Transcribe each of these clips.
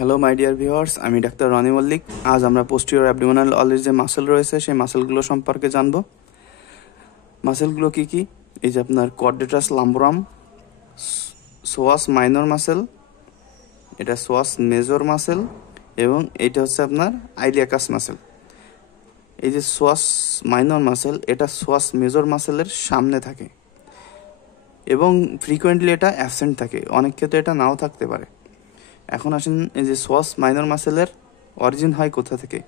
Hello my dear viewers, আমি doctor Roni Mallick. আজ আমরা পোস্টিরিয়র অ্যাবডোমিনাল ওয়ালের যে মাসেল রয়েছে সেই মাসেলগুলো সম্পর্কে জানব। মাসেলগুলো কি কি? এই যে আপনার কোয়াড্রেটাস লাম্বোরাম, সোয়াস মাইনর মাসেল, এটা সোয়াস মেজর মাসেল এবং এইটা হচ্ছে আপনার আইলিয়াকাস মাসেল। এই যে সোয়াস মাইনর মাসেল, এটা সোয়াস মেজর মাসেলের সামনে থাকে এবং ফ্রিকোয়েন্টলি এটা অ্যাবসেন্ট থাকে, অনেক ক্ষেত্রে এটা নাও থাকতে পারে। এখন আসেন, এই যে সোয়াস মাইনর মাসেলের অরিজিন হয় কোথা থেকে?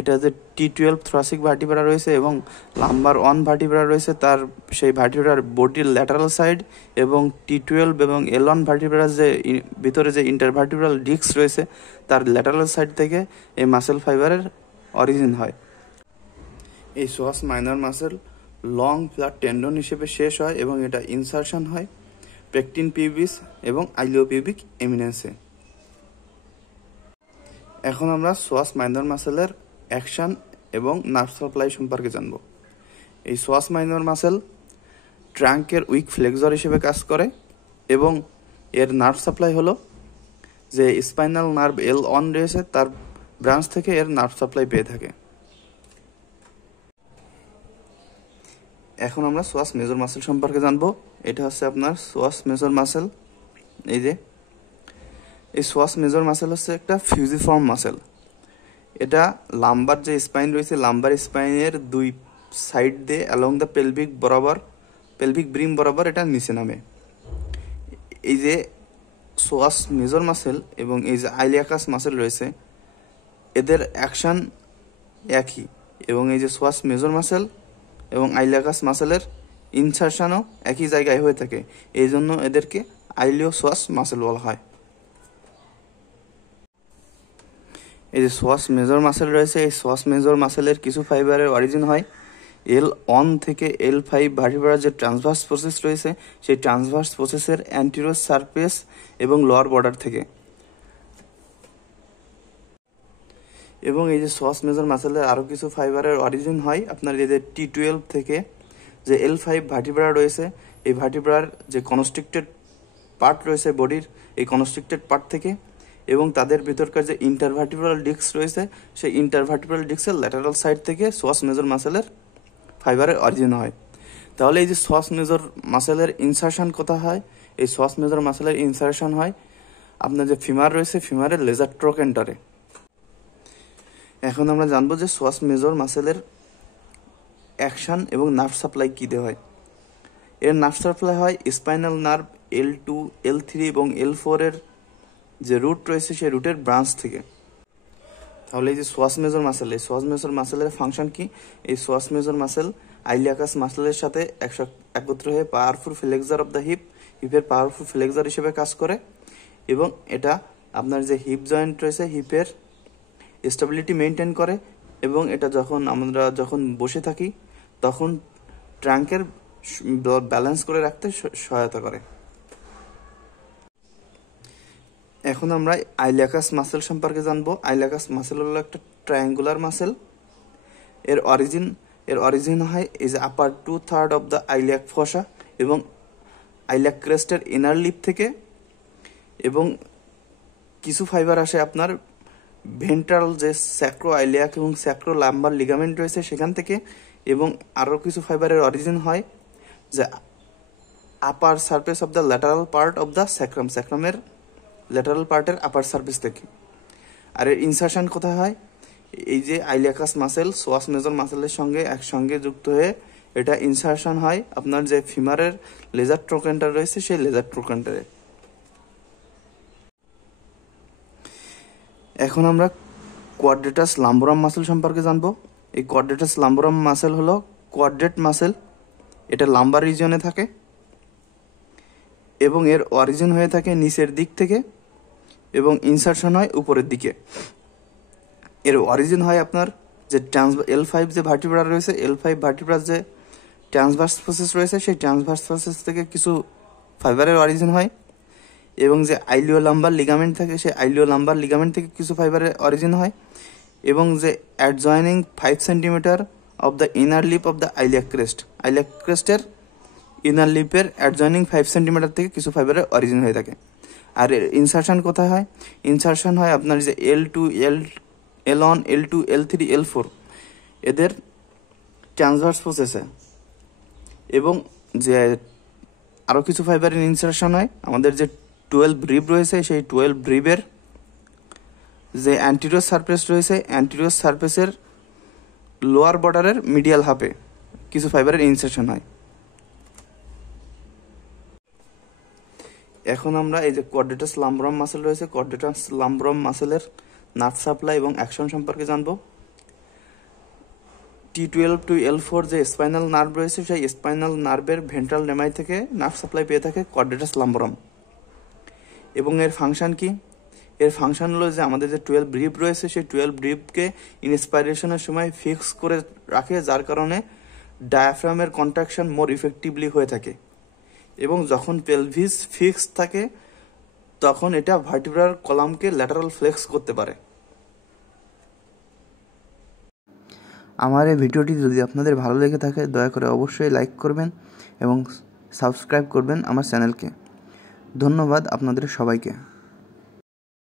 এটা যে T12 থ্রাসিক ভার্টিব্রা রয়েছে এবং লাম্বার 1 ভার্টিব্রা রয়েছে, তার সেই ভার্টিব্রার বডির ল্যাটারাল সাইড এবং T12 এবং L1 ভার্টিব্রার যে ভিতরে যে ইন্টারভার্টিব্রাল ডিস্ক রয়েছে তার ল্যাটারাল সাইড থেকে এই মাসেল ফাইবারের অরিজিন হয়। এই psoas minor muscle long flat tendon হিসেবে শেষ হয় এবং এটা ইনসারশন হয় পেকটিন পিউবিস এবং আইলিওপিউবিক এমিনেন্সে। এখন আমরা সোয়াস মাইনর মাসেলের অ্যাকশন এবং নার্ভ সাপ্লাই সম্পর্কে জানব। এই psoas minor muscle ট্রাঙ্কের week flexor হিসেবে কাজ করে এবং এর নার্ভ সাপ্লাই হলো যে স্পাইনাল নার্ভ L1 রয়েছে তার ব্রাঞ্চ থেকে এর নার্ভ সাপ্লাই পেয়ে থাকে। এখন আমরা সোয়াস মেজর মাসেল সম্পর্কে জানব। এটা হচ্ছে আপনার সোয়াস মেজর মাসেল। এই সোয়াস মেজর মাসেল হচ্ছে একটা ফিউজিফর্ম মাসেল। এটা লাম্বার যে স্পাইন রয়েছে, লাম্বার স্পাইনের দুই সাইড দিয়ে অ্যালং দ্য পেলভিক ব্রিম বরাবর এটা নিচে নামে। এই যে সোয়াস মেজর মাসেল এবং এই যে আইলিয়াকাস মাসেল রয়েছে, এদের অ্যাকশন একই এবং এই যে সোয়াস মেজর মাসেল এবং আইলিয়াকাস মাসেলের ইনসারশনও একই জায়গায় হয়ে থাকে, এই জন্য এদেরকে আইলিও সোয়াস মাসেল বলা হয়। এই যে সোয়াস মেজর মাসেল রয়েছে, এই সোয়াস মেজর মাসেলের কিছু ফাইবারের অরিজিন হয় L1 থেকে L5 ভার্টিব্রার যে ট্রান্সভার্স প্রসেস রয়েছে সেই ট্রান্সভার্স প্রসেসের অ্যান্টিরিয়র সারফেস এবং লোয়ার বর্ডার থেকে। এবং এই যে সোয়াস মেজর মাসেলের আরও কিছু ফাইবারের অরিজিন হয় আপনার এই যে T12 থেকে যে L5 ভার্টিব্রা রয়েছে, এই ভার্টিব্রার যে কনস্ট্রিক্টেড পার্ট রয়েছে বডির, এই কনস্ট্রিক্টেড পার্ট থেকে এবং তাদের ভিতরকার যে ইন্টারভার্টিব্রাল ডিস্ক রয়েছে সেই ইন্টারভার্টিব্রাল ডিস্কের ল্যাটারাল সাইড থেকে সোয়াস মেজর মাসেলের ফাইবারের অরিজিন হয়। তাহলে এই যে সোয়াস মেজর মাসেলের ইনসারশন কোথা হয়? এই সোয়াস মেজর মাসেলের ইনসারশন হয় আপনার যে ফিমার রয়েছে ফিমারের লেজার ট্রোকেন্টারে। এখন আমরা জানবো যে সোয়াস মেজর মাসেলের অ্যাকশন এবং নার্ভ সাপ্লাই কী দেওয়া হয়। এর নার্ভ সাপ্লাই হয় স্পাইনাল নার্ভ L2, L3 এবং L4 এর যে রুট রয়েছে সেই রুটের ব্রাঞ্চ থেকে। তাহলে এই যে সোয়াস মেজর মাসেল, এই সোয়াস মেজর মাসেলের ফাংশন কি? এই সোয়াস মেজর মাসেল আইলিয়াকাস মাসেলের সাথে একত্র হয়ে পাওয়ারফুল ফ্লেক্সার অফ দ্য হিপের পাওয়ারফুল ফ্লেক্সার হিসেবে কাজ করে এবং এটা আপনার যে হিপ জয়েন্ট রয়েছে হিপের স্টেবিলিটি মেনটেন করে এবং এটা আমরা যখন বসে থাকি তখন ট্রাঙ্কের ব্যালেন্স করে রাখতে সহায়তা করে। এখন আমরা আইলিয়াকাস মাসেল সম্পর্কে জানবো। আইলিয়াকাস মাসেল হলো একটা ট্রায়াঙ্গুলার মাসেল। এর অরিজিন হয় এই যে আপার 2/3 অফ দ্য আইলিয়াক ফসা এবং আইলিয়াক ক্রেস্টের ইনার লিপ থেকে এবং কিছু ফাইবার আসে আপনার ভেন্ট্রাল যে স্যাক্রো আইলিয়াক এবং স্যাক্রো লাম্বার লিগামেন্ট রয়েছে সেখান থেকে এবং আরও কিছু ফাইবারের অরিজিন হয় যে upper surface of the lateral part of the স্যাক্রামের ল্যাটারাল পার্টের আপার সার্ফেস থেকে। আর এর ইনসারশন কোথায় হয়? এই যে আইলিয়াকাস মাসেল সোয়াস মেজর মাসেলের সঙ্গে একসঙ্গে যুক্ত হয়ে এটা ইনসারশন হয় আপনার যে ফিমারের লেজার ট্রোকেন্টার রয়েছে সেই লেজার ট্রোকেন্টারে। এখন আমরা কোয়াড্রেটাস লাম্বোরাম মাসেল সম্পর্কে জানবো। এই কোয়াড্রেটাস লাম্বোরাম মাসেল হলো কোয়াড্রেট মাসেল, এটা লাম্বার রিজিয়নে থাকে এবং এর অরিজিন হয়ে থাকে নিচের দিক থেকে এবং ইনসারশন হয় উপরের দিকে। এর অরিজিন হয় আপনার যে L5 যে ভার্টিব্রা রয়েছে, L5 ভার্টিব্রার যে ট্রান্সভার্স প্রসেস রয়েছে সেই ট্রান্সভার্স প্রসেস থেকে কিছু ফাইবারের অরিজিন হয় এবং যে আইলিও লাম্বার লিগামেন্ট থাকে সেই আইলিও লাম্বার লিগামেন্ট থেকে কিছু ফাইবারের অরিজিন হয় এবং যে adjoining 5 centimetre of the inner lip of the iliac ক্রেস্টের ইনার লিপের অ্যাডজয়নিং 5 সেন্টিমিটার থেকে কিছু ফাইবারের অরিজিন হয়ে থাকে। আর ইনসারশন কোথায় হয়? ইনসারশন হয় আপনার যে L2 L1 L2 L3 L4 এদের ট্রান্সভার্স প্রসেসে, এবং যে আরও কিছু ফাইবারের ইনসারশন হয় আমাদের যে 12 রিব রয়েছে সেই 12 রিবের যে অ্যান্টিরিয়র সারফেস রয়েছে অ্যান্টিরিয়র সারফেসের লোয়ার বর্ডারের মিডিয়াল হাফে কিছু ফাইবারের ইনসারশন হয়। এখন আমরা এই যে কোয়াড্রেটাস লাম্ব্রাম মাসেল রয়েছে, কোয়াড্রেটাস লাম্ব্রাম মাসেলের নার্ভ সাপ্লাই এবং অ্যাকশন সম্পর্কে জানবো। T12 to L4 যে স্পাইনাল নার্ভ রয়েছে সেই স্পাইনাল নার্ভের ভেন্ট্রাল নেমাই থেকে নার্ভ সাপ্লাই পেয়ে থাকে কোয়াড্রেটাস লাম্ব্রাম। এবং এর ফাংশন কি? এর ফাংশন হলো যে আমাদের যে 12 রিব রয়েছে সেই 12 রিবকে ইন্সপাইরেশনের সময় ফিক্স করে রাখে, যার কারণে ডায়াফ্রামের কন্ট্রাকশন মোর ইফেক্টিভলি হয়ে থাকে। এবং যখন পেলভিস ফিক্স থাকে তখন এটা ভার্টিব্রাল কলামকে ল্যাটারাল ফ্লেক্স করতে পারে। আমার এই ভিডিওটি যদি আপনাদের ভালো লেগে থাকে দয়া করে অবশ্যই লাইক করবেন এবং সাবস্ক্রাইব করবেন আমার চ্যানেলকে। ধন্যবাদ আপনাদের সবাইকে।